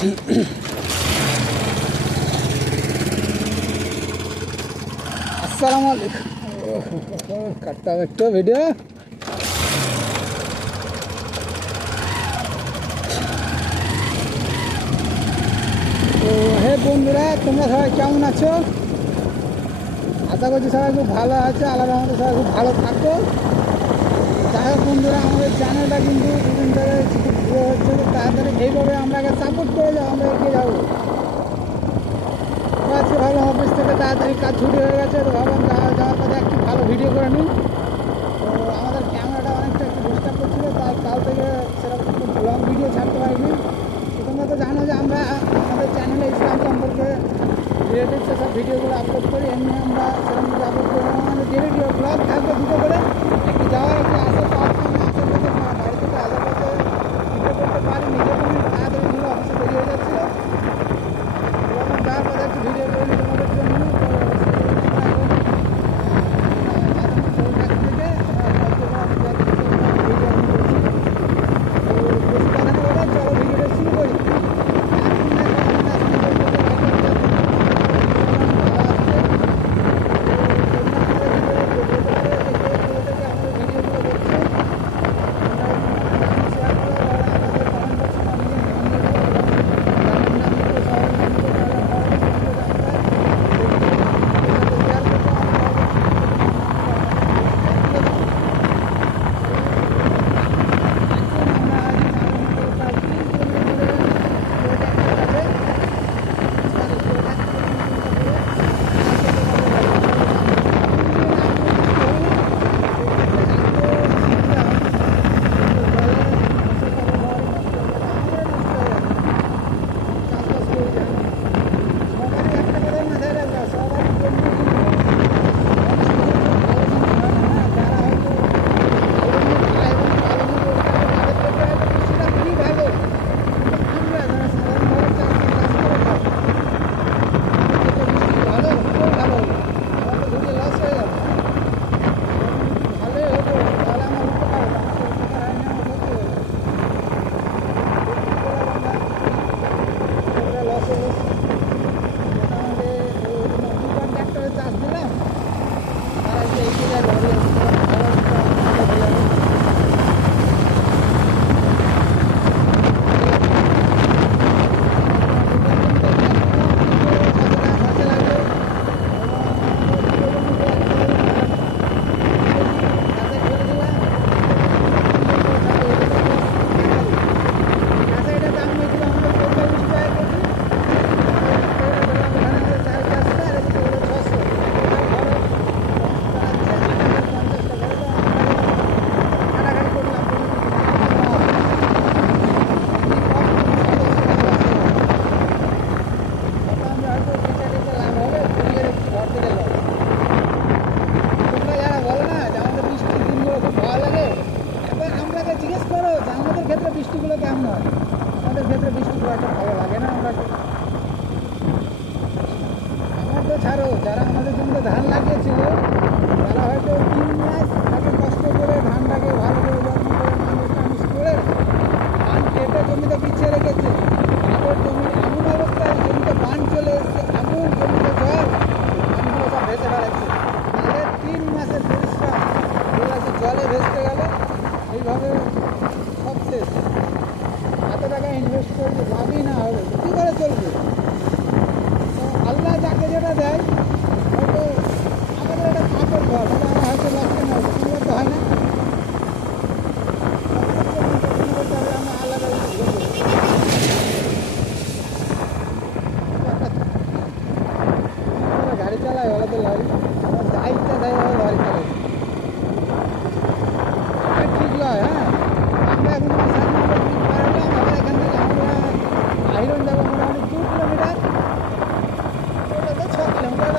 আসসালামু আলাইকুম। কাটতে হবে একটু ভিডিও। তো হে বন্ধুরা, তোমরা সবাই কেমন আছো? আশা করছি সবাই খুব ভালো আছে। আলাদা আমাদের সবাই খুব ভালো থাকো। যাই হোক বন্ধুরা, আমাদের চ্যানেলটা কিন্তু দুদিন ধরে ভিডিও হচ্ছে, তো তাড়াতাড়ি এইভাবে আমরা সাপোর্ট করে যাও, আমরা এগিয়ে যাবো। আজকে ভাবলাম অফিস থেকে তাড়াতাড়ি কাজ ছুটি হয়ে গেছে, তো ভাবলাম যাওয়ার পথে একটু ভালো ভিডিও করে নিই। তো আমাদের ক্যামেরাটা অনেকটা একটু ডিস্টার্ব করছিলো, তাই কাল থেকে সেরকম লং ভিডিও ছাড়তে পারিনি। তোমরা তো জানো যে আমরা আমাদের চ্যানেলে ইসলাম সম্পর্কে রিলেটেড সেসব ভিডিওগুলো আপলোড করি। এমনি আমরা সেরকম কিছু আপলোড করি না। আমাদের ডেলি ব্লগ থাকবে দুটো করে, একটু যাওয়ার একটু আসে পাওয়ার সামনে আসার পথে বাড়ি থেকে আসার পথে ভিডিও করতে পারিনি, যখন তাড়াতাড়ি ছিল অফিসে দেরি হয়ে যাচ্ছিলো। যাওয়ার পথে একটু ভিডিও করে নিই তোমাদের জন্য। বৃষ্টিগুলো কেমন হয়? আমাদের ক্ষেত্রে বৃষ্টিগুলো একটা ভালো লাগে না। আমার তো ছাড়ো, যারা আমাদের জমিতে ধান লাগিয়েছিল তারা হয়তো 3 মাস আগে কষ্ট করে ধানটাকে ভালো করে যত্ন করে মানুষ করে ধান কেটে জমিতে বিছিয়ে রেখেছে। তাদের জমি এমন অবস্থায় জমিতে বান চলে এসছে, আগুন জমিতে জল, ধানগুলো সব ভেসে বেড়াচ্ছে। তাদের 3 মাসের পরিশ্রম জলে ভেসতে গেল। এইভাবে সব শেষ। এত টাকা ইনভেস্ট করছে, লাভই না হবে, কী করে চলবে? তো আল্লাহ যাকে যেটা দেয়, হয়তো আমাদের একটা কাপড় ঘর, আমার হয়তো লক্ষ্যে নয়, তোমার তো হয় না। আমরা আলাদা গাড়ি চালাই, ওরা তো লরি, আমার যা ইচ্ছা তাই ওরা লরি চালাই। ঠিক নয়। হ্যাঁ, আমরা এখন আমরা এখান থেকে আমরা আইরন যাবো মোটামুটি 2 কিলোমিটার, ওটা তো 6 কিলোমিটার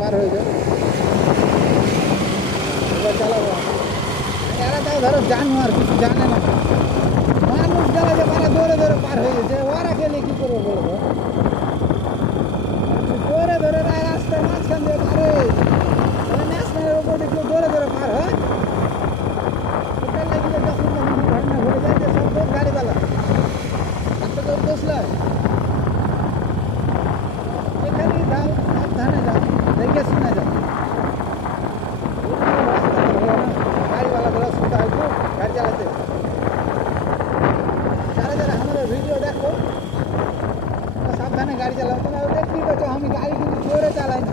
পার হয়ে যায় এবার চালাবো এরা তাও ধরো জানোয়ার কিছু জানে না মানুষ যারা যে মারা দৌড়ে ধরে পার হয়ে গেছে ওরা গেলে কি করবো বলবো দৌড়ে ধরে রাস্তার মাঝখান দিয়ে পারে ন্যাশনালের উপরে কেউ দৌড়ে ধরে পার হয় ওটার লাগি যে যখন ঘটনা ঘটে যায় যে সব লোক গাড়িওয়ালা একটা কেউ বসলে এখানেই যাও সাবধানে যাও দেখে শুনে যাও গাড়িওয়ালা ধরো সুবিধা হয় খুব গাড়ি চালাতে যারা যারা আমাদের ভিডিও দেখো সাবধানে গাড়ি চালাও তোমরা দেখতেই পাচ্ছ আমি গাড়ি কিন্তু জোরে চালাই না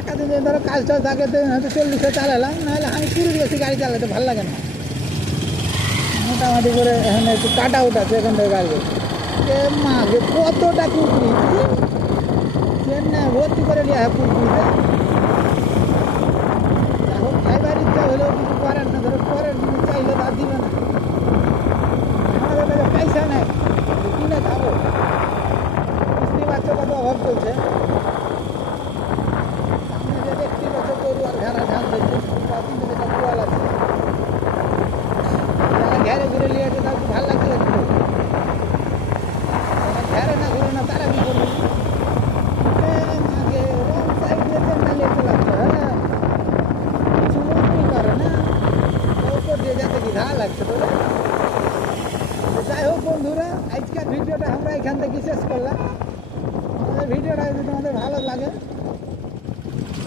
একাদিন ধরো কাজ টাজ থাকে হয়তো 40-এ চালালাম নাহলে আমি 20 বেশি গাড়ি চালাতে ভালো লাগে না মোটামুটি করে এখানে একটু কাটা উঠ আছে এখান থেকে গাড়ি মাকে কতটা কুকুরি চেন্নাই ভর্তি করে নিয়ে হয় কুকুরিতে এখন খাইবার ইচ্ছা হলেও কিছু করার না ধরো পরের জিনিস চাইলে তা দিবে না আমাদের কাছে পয়সা নেই কিনে খাবো বুঝতে পারছো কত অভাব চলছে আপনি যে দেখতে পাচ্ছ গরু আর ঘেরা ধান দিচ্ছে কিন্তু যেটা পোয়াল আছে যারা ঘেরে ঘুরে নিয়ে আছে তার ভালো লাগছে দেখতে ঘেরে না ঘুরে না তারা কি করবে মাকে রং সাইড দিয়ে চেন্নাইলে চলাচ্ছে হ্যাঁ কিছু মনে করে না ওপর দিয়ে যেতে কি ঘা লাগছে তো যাই হোক বন্ধুরা আজকের ভিডিওটা আমরা এখান থেকে শেষ করলাম আমাদের ভিডিওটা যদি তোমাদের ভালো লাগে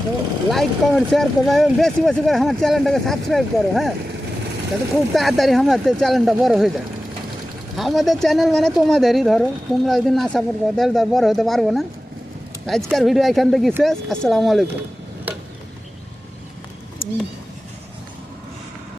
তো লাইক কমেন্ট শেয়ার করো এবং বেশি বেশি করে আমার চ্যানেলটাকে সাবস্ক্রাইব করো, হ্যাঁ, যাতে খুব তাড়াতাড়ি আমার চ্যানেলটা বড় হয়ে যায়। আমাদের চ্যানেল মানে তোমাদেরই, ধরো তোমরা যদি না সাপোর্ট করো তাহলে তার বড় হতে পারবো না। আজকের ভিডিও এখান থেকে শেষ। আসসালামু আলাইকুম।